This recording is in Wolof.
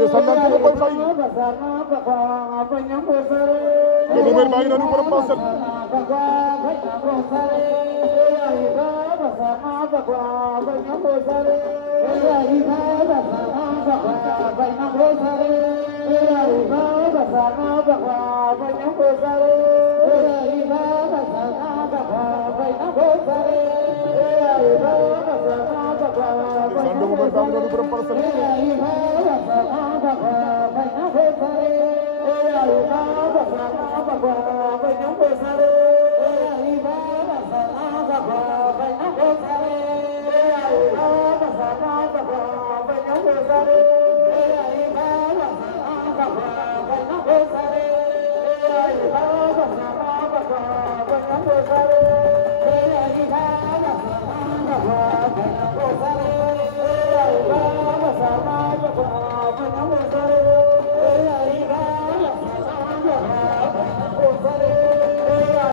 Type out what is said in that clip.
ndeysaan naan ko Boy Faye Bébé Mbeur baa ngi noonu borom Parcelles Bébé Mbeur baa ngi noonu borom Parcelles